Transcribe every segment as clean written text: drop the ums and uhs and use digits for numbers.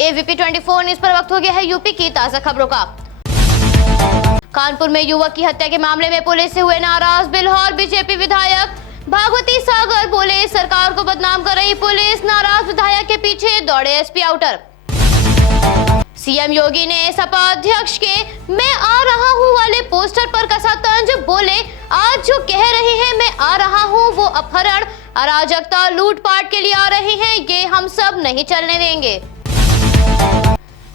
ABP 24 news पर वक्त हो गया है यूपी की ताजा खबरों का। कानपुर में युवक की हत्या के मामले में पुलिस से हुए नाराज बिल्हौर बीजेपी विधायक भागवती सागर बोले, सरकार को बदनाम कर रही पुलिस, नाराज विधायक के पीछे दौड़े एसपी आउटर। सीएम योगी ने सपा अध्यक्ष के मैं आ रहा हूं वाले पोस्टर पर कसा तंज, बोले आज जो कह रहे हैं मैं आ रहा हूं वो अपहरण, अराजकता, लूटपाट के लिए आ रहे हैं, ये हम सब नहीं चलने देंगे।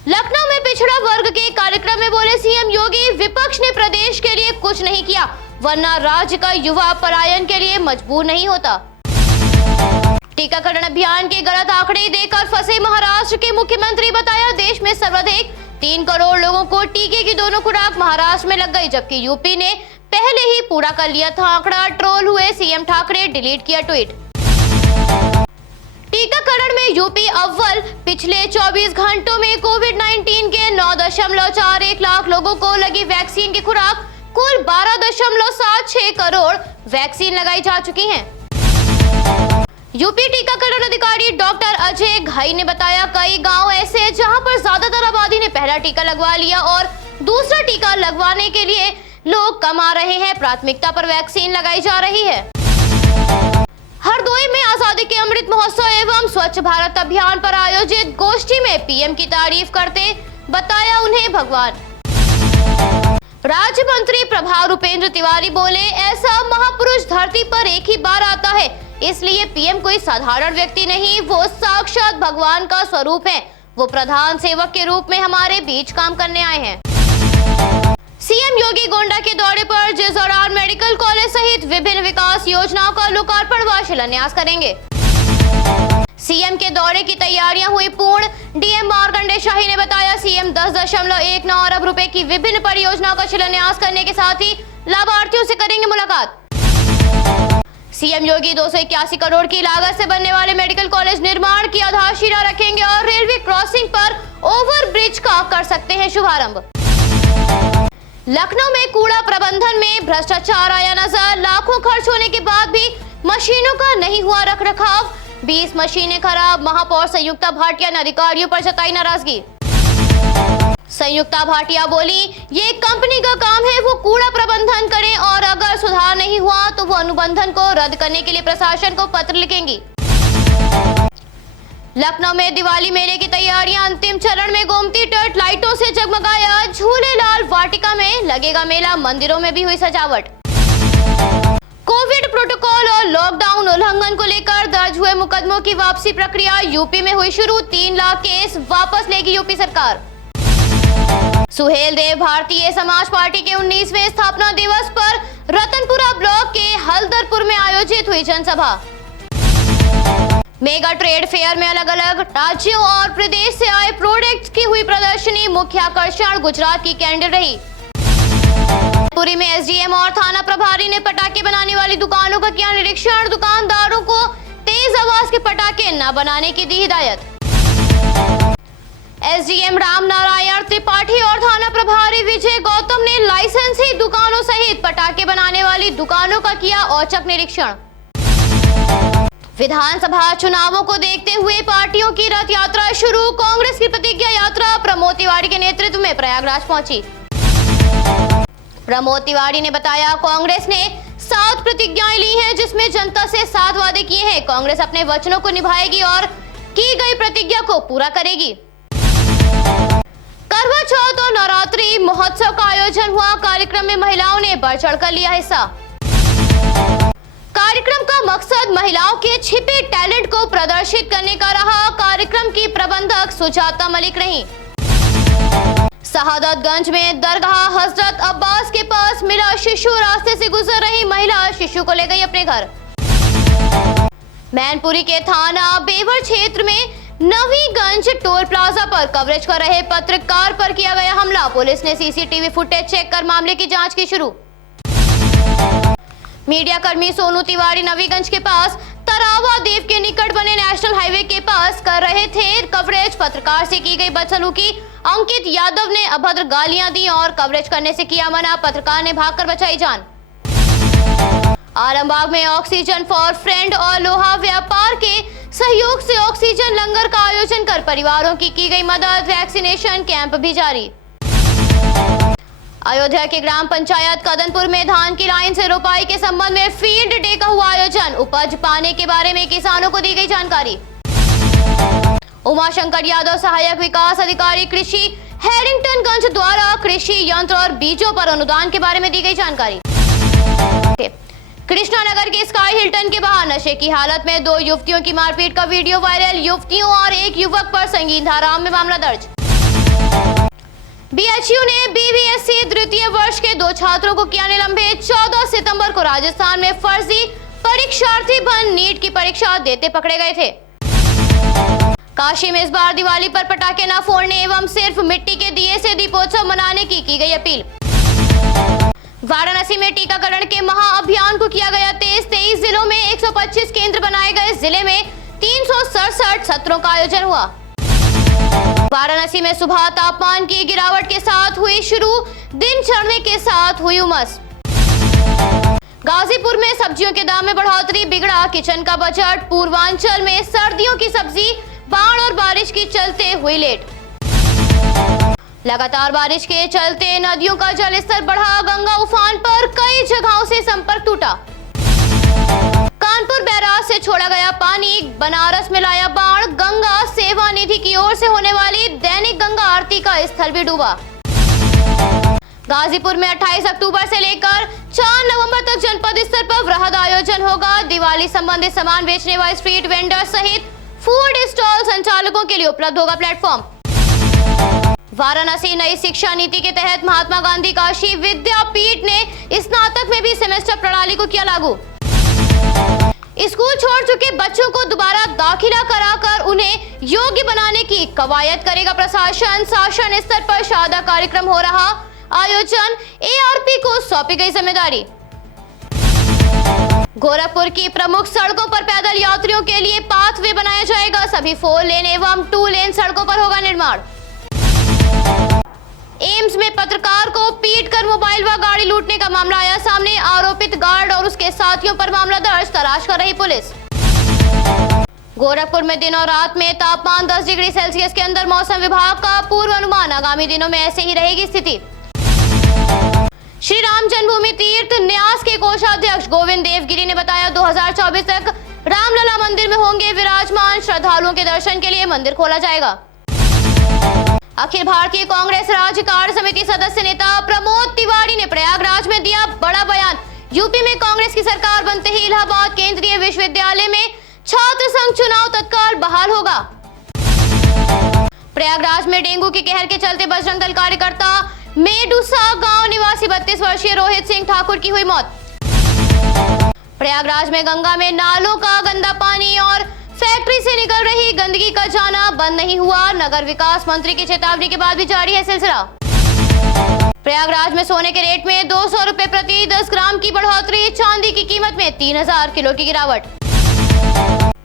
लखनऊ में पिछड़ा वर्ग के कार्यक्रम में बोले सीएम योगी, विपक्ष ने प्रदेश के लिए कुछ नहीं किया वरना राज्य का युवा पलायन के लिए मजबूर नहीं होता। टीकाकरण अभियान के गलत आंकड़े देकर फंसे महाराष्ट्र के मुख्यमंत्री, बताया देश में सर्वाधिक 3 करोड़ लोगों को टीके की दोनों खुराक महाराष्ट्र में लग गई, जबकि यूपी ने पहले ही पूरा कर लिया था आंकड़ा। ट्रोल हुए सीएम ठाकरे, डिलीट किया ट्वीट। टीकाकरण में यूपी अव्वल, पिछले 24 घंटों में कोविड-19 के 9.41 लाख लोगों को लगी वैक्सीन की खुराक, कुल 12.76 करोड़ वैक्सीन लगाई जा चुकी हैं। यूपी टीकाकरण अधिकारी डॉक्टर अजय घई ने बताया कई गांव ऐसे हैं जहां पर ज्यादातर आबादी ने पहला टीका लगवा लिया और दूसरा टीका लगवाने के लिए लोग कम आ रहे हैं, प्राथमिकता पर वैक्सीन लगाई जा रही है। हरदोई में आजादी के अमृत महोत्सव एवं स्वच्छ भारत अभियान पर आयोजित गोष्ठी में पीएम की तारीफ करते बताया उन्हें भगवान। राज्य मंत्री प्रभार उपेंद्र तिवारी बोले, ऐसा महापुरुष धरती पर एक ही बार आता है, इसलिए पीएम कोई साधारण व्यक्ति नहीं, वो साक्षात भगवान का स्वरूप है, वो प्रधान सेवक के रूप में हमारे बीच काम करने आए हैं। सीएम योगी गोंडा के दौरे पर, जिस दौरान मेडिकल कॉलेज सहित विभिन्न विकास योजनाओं का लोकार्पण व शिलान्यास करेंगे। सीएम के दौरे की तैयारियां हुई पूर्ण, डीएम मार्कंडे शाही ने बताया सीएम 10.19 अरब रुपए की विभिन्न परियोजनाओं का शिलान्यास करने के साथ ही लाभार्थियों से करेंगे मुलाकात। सीएम योगी 281 करोड़ की लागत से बनने वाले मेडिकल कॉलेज निर्माण की आधारशिला रखेंगे और रेलवे क्रॉसिंग पर ओवर ब्रिज का कर सकते हैं शुभारंभ। लखनऊ में कूड़ा प्रबंधन में भ्रष्टाचार आया नजर, लाखों खर्च होने के बाद भी मशीनों का नहीं हुआ रखरखाव, 20 मशीनें खराब, महापौर संयुक्ता भाटिया ने अधिकारियों पर जताई नाराजगी। संयुक्ता भाटिया बोली, ये कंपनी का काम है, वो कूड़ा प्रबंधन करें और अगर सुधार नहीं हुआ तो वो अनुबंधन को रद्द करने के लिए प्रशासन को पत्र लिखेंगी। लखनऊ में दिवाली मेले की तैयारियां अंतिम चरण में, गोमती तट लाइटों से जगमगाया, झूलेलाल वाटिका में लगेगा मेला, मंदिरों में भी हुई सजावट। कोविड प्रोटोकॉल और लॉकडाउन उल्लंघन को लेकर दर्ज हुए मुकदमों की वापसी प्रक्रिया यूपी में हुई शुरू, 3 लाख केस वापस लेगी यूपी सरकार। सुहेल देव भारतीय समाज पार्टी के 19वें स्थापना दिवस पर रतनपुरा ब्लॉक के हल्दरपुर में आयोजित हुई जनसभा। मेगा ट्रेड फेयर में अलग अलग राज्यों और प्रदेश से आए प्रोडक्ट्स की हुई प्रदर्शनी, मुख्य आकर्षण गुजरात की कैंडल रही। पुरी में एसडीएम और थाना प्रभारी ने पटाखे बनाने वाली दुकानों का किया निरीक्षण, दुकानदारों को तेज आवाज के पटाखे न बनाने की दी हिदायत। एसडीएम राम नारायण त्रिपाठी और थाना प्रभारी विजय गौतम ने लाइसेंसी दुकानों सहित पटाखे बनाने वाली दुकानों का किया औचक निरीक्षण। विधानसभा चुनावों को देखते हुए पार्टियों की रथ यात्रा शुरू, कांग्रेस की प्रतिज्ञा यात्रा प्रमोद तिवारी के नेतृत्व में प्रयागराज पहुंची। प्रमोद तिवारी ने बताया कांग्रेस ने 7 प्रतिज्ञाएं ली हैं, जिसमें जनता से 7 वादे किए हैं। कांग्रेस अपने वचनों को निभाएगी और की गई प्रतिज्ञा को पूरा करेगी। करवा चौथ और नवरात्रि महोत्सव का आयोजन हुआ, कार्यक्रम में महिलाओं ने बढ़ चढ़कर लिया हिस्सा। कार्यक्रम का मकसद महिलाओं के छिपे टैलेंट को प्रदर्शित करने का रहा। कार्यक्रम की प्रबंधक सुजाता मलिक रहीं। शहादतगंज में दरगाह हजरत अब्बास के पास मिला शिशु, रास्ते से गुजर रही महिला शिशु को ले गई अपने घर। मैनपुरी के थाना बेवर क्षेत्र में नवीगंज टोल प्लाजा पर कवरेज कर रहे पत्रकार पर किया गया हमला, पुलिस ने सीसीटीवी फुटेज चेक कर मामले की जांच की शुरू। मीडिया कर्मी सोनू तिवारी नवीगंज के पास तरावा देव के निकट बने नेशनल हाईवे के पास कर रहे थे कवरेज, पत्रकार से की गई बदसलूकी, अंकित यादव ने अभद्र गालियां दी और कवरेज करने से किया मना, पत्रकार ने भागकर बचाई जान। आलमबाग में ऑक्सीजन फॉर फ्रेंड और लोहा व्यापार के सहयोग से ऑक्सीजन लंगर का आयोजन कर परिवारों की गई मदद। वैक्सीनेशन कैंप भी जारी। अयोध्या के ग्राम पंचायत कदनपुर में धान की लाइन से रोपाई के संबंध में फील्ड डे का हुआ आयोजन। उपज पाने के बारे में किसानों को दी गई जानकारी। उमाशंकर यादव सहायक विकास अधिकारी कृषि हैरिंगटनगंज द्वारा कृषि यंत्र और बीजों पर अनुदान के बारे में दी गई जानकारी। कृष्णानगर के स्काई हिल्टन के बाहर नशे की हालत में 2 युवतियों की मारपीट का वीडियो वायरल। युवतियों और एक युवक पर संगीन धाराओं में मामला दर्ज। बीएचयू ने बीबीएससी द्वितीय वर्ष के 2 छात्रों को किया निलंबित। 14 सितंबर को राजस्थान में फर्जी परीक्षार्थी बन नीट की परीक्षा देते पकड़े गए थे। काशी में इस बार दिवाली पर पटाखे न फोड़ने एवं सिर्फ मिट्टी के दिए से दीपोत्सव मनाने की गई अपील। वाराणसी में टीकाकरण के महाअभियान को किया गया तेज। 23 जिलों में 125 केंद्र बनाए गए। जिले में 367 सत्रों का आयोजन हुआ। वाराणसी में सुबह तापमान की गिरावट के साथ हुई शुरू, दिन चढ़ने के साथ हुई उमस। गाजीपुर में सब्जियों के दाम में बढ़ोतरी, बिगड़ा किचन का बजट। पूर्वांचल में सर्दियों की सब्जी बाढ़ और बारिश के चलते हुई लेट। लगातार बारिश के चलते नदियों का जलस्तर बढ़ा। गंगा उफान पर, कई जगहों से संपर्क टूटा। कानपुर बैराज से छोड़ा गया पानी, बनारस में लाया बाढ़। गंगा सेवा निधि की ओर से होने वाली दैनिक गंगा आरती का स्थल भी डूबा। गाजीपुर में 28 अक्टूबर से लेकर 4 नवंबर तक जनपद स्तर पर वृहद आयोजन होगा। दिवाली संबंधित सामान बेचने वाले स्ट्रीट वेंडर सहित फूड स्टॉल संचालकों के लिए उपलब्ध होगा प्लेटफॉर्म। वाराणसी नई शिक्षा नीति के तहत महात्मा गांधी काशी विद्यापीठ ने स्नातक में भी सेमेस्टर प्रणाली को किया लागू। स्कूल छोड़ चुके बच्चों को दोबारा दाखिला कराकर उन्हें योग्य बनाने की कवायद करेगा प्रशासन। शासन स्तर पर शादा कार्यक्रम हो रहा आयोजन, एआरपी को सौंपी गई जिम्मेदारी। गोरखपुर की प्रमुख सड़कों पर पैदल यात्रियों के लिए पाथवे बनाया जाएगा। सभी 4 लेन एवं 2 लेन सड़कों पर होगा निर्माण। एम्स में पत्रकार को पीटकर मोबाइल व गाड़ी लूटने का मामला आया सामने। आरोपित गार्ड और उसके साथियों पर मामला दर्ज, तलाश कर रही पुलिस। गोरखपुर में दिन और रात में तापमान 10 डिग्री सेल्सियस के अंदर। मौसम विभाग का पूर्व अनुमान, आगामी दिनों में ऐसे ही रहेगी स्थिति। श्री राम जन्मभूमि तीर्थ न्यास के कोषाध्यक्ष गोविंद देवगिरी ने बताया 2024 तक रामलला मंदिर में होंगे विराजमान। श्रद्धालुओं के दर्शन के लिए मंदिर खोला जाएगा। अखिल भारतीय कांग्रेस राज्य कार्य समिति सदस्य नेता प्रमोद तिवारी ने प्रयागराज में दिया बड़ा बयान। यूपी में कांग्रेस की सरकार बनते ही इलाहाबाद केंद्रीय विश्वविद्यालय में छात्र संघ चुनाव तत्काल बहाल होगा। प्रयागराज में डेंगू के कहर के चलते बजरंग दल कार्यकर्ता मेडुसा गांव निवासी 32 वर्षीय रोहित सिंह ठाकुर की हुई मौत। प्रयागराज में गंगा में नालों का गंदा पानी और फैक्ट्री से निकल रही गंदगी का जाना बंद नहीं हुआ। नगर विकास मंत्री की चेतावनी के बाद भी जारी है सिलसिला। प्रयागराज में सोने के रेट में 200 रुपए प्रति 10 ग्राम की बढ़ोतरी। चांदी की कीमत में 3000 किलो की गिरावट।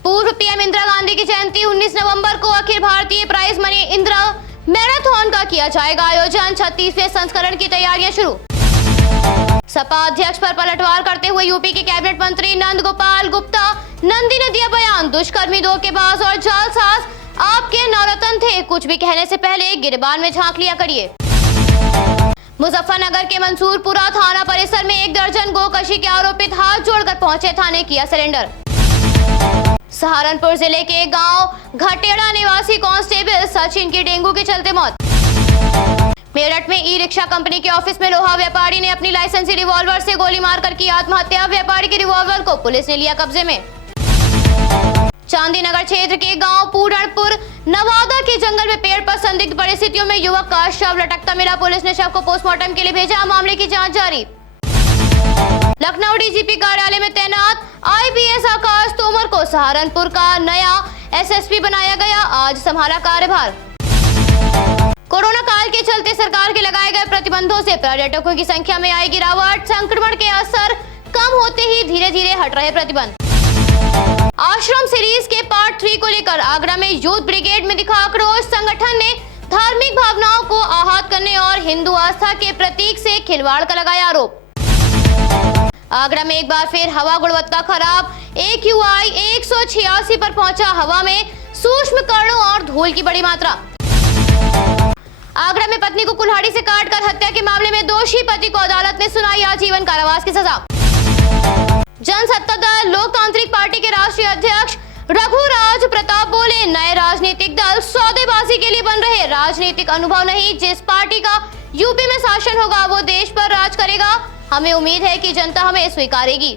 पूर्व पीएम इंदिरा गांधी की जयंती 19 नवंबर को Akhil Bharatiya prize money Indira marathon का किया जाएगा आयोजन। 36वें संस्करण की तैयारियां शुरू। सपा अध्यक्ष पर पलटवार करते हुए यूपी के कैबिनेट मंत्री नंद गोपाल गुप्ता नंदी ने दिया बयान। दुष्कर्मी, धोखेबाज और जालसाज आपके नवरत्न थे। कुछ भी कहने से पहले गिरबान में झांक लिया करिए। मुजफ्फरनगर के मंसूरपुरा थाना परिसर में 1 दर्जन गोकशी के आरोपित हाथ जोड़कर पहुंचे थाने, किया सरेंडर। सहारनपुर जिले के गांव घटेड़ा निवासी कांस्टेबल सचिन की डेंगू के चलते मौत। मेरठ में ई रिक्शा कंपनी के ऑफिस में लोहा व्यापारी ने अपनी लाइसेंसी रिवॉल्वर से गोली मारकर की आत्महत्या। व्यापारी के रिवॉल्वर को पुलिस ने लिया कब्जे में। चांदीनगर क्षेत्र के गांव पूरणपुर नवादा के जंगल में पेड़ पर संदिग्ध परिस्थितियों में युवक का शव लटकता मिला। पुलिस ने शव को पोस्टमार्टम के लिए भेजा। मामले की जांच जारी। लखनऊ डीजीपी कार्यालय में तैनात आईपीएस आकाश तोमर को सहारनपुर का नया एसएसपी बनाया गया। आज संभाला कार्यभार। कोरोना काल के चलते सरकार के लगाए गए प्रतिबंधों से पर्यटकों की संख्या में आई गिरावट। संक्रमण के असर कम होते ही धीरे धीरे हट रहे प्रतिबंध। आश्रम सीरीज के पार्ट 3 को लेकर आगरा में यूथ ब्रिगेड में दिखा आक्रोश। संगठन ने धार्मिक भावनाओं को आहत करने और हिंदू आस्था के प्रतीक से खिलवाड़ का लगाया आरोप। आगरा में एक बार फिर हवा गुणवत्ता खराब, AQI 186 पर पहुंचा। हवा में सूक्ष्म कणों और धूल की बड़ी मात्रा। आगरा में पत्नी को कुल्हाड़ी से काटकर हत्या के मामले में दोषी पति को अदालत ने सुनाई आजीवन कारावास की सजा। जनसत्ता दल लोकतांत्रिक पार्टी के राष्ट्रीय अध्यक्ष रघुराज प्रताप बोले, नए राजनीतिक दल सौदेबाजी के लिए बन रहे, राजनीतिक अनुभव नहीं। जिस पार्टी का यूपी में शासन होगा वो देश पर राज करेगा। हमें उम्मीद है कि जनता हमें स्वीकारेगी।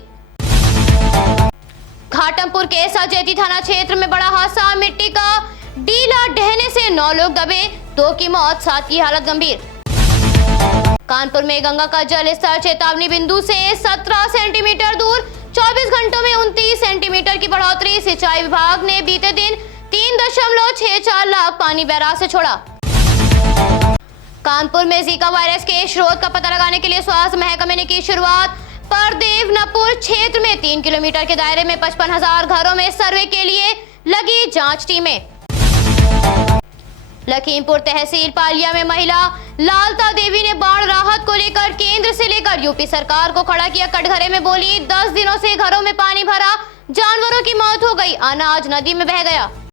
घाटमपुर के सचेती थाना क्षेत्र में बड़ा हादसा, मिट्टी का डीला ढहने से 9 लोग दबे, 2 की मौत, 7 की हालत गंभीर। कानपुर में गंगा का जल स्तर चेतावनी बिंदु से 17 सेंटीमीटर दूर, 24 घंटों में 29 सेंटीमीटर की बढ़ोतरी। सिंचाई विभाग ने बीते दिन 3.64 लाख पानी बैराज से छोड़ा। कानपुर में जीका वायरस के स्रोत का पता लगाने के लिए स्वास्थ्य महकमे ने की शुरुआत। परदेवनापुर क्षेत्र में 3 किलोमीटर के दायरे में 55,000 घरों में सर्वे के लिए लगी जांच टीमें। लखीमपुर तहसील पालिया में महिला लालता देवी ने बाढ़ राहत को लेकर केंद्र से लेकर यूपी सरकार को खड़ा किया कटघरे में। बोली, 10 दिनों से घरों में पानी भरा, जानवरों की मौत हो गई, अनाज नदी में बह गया।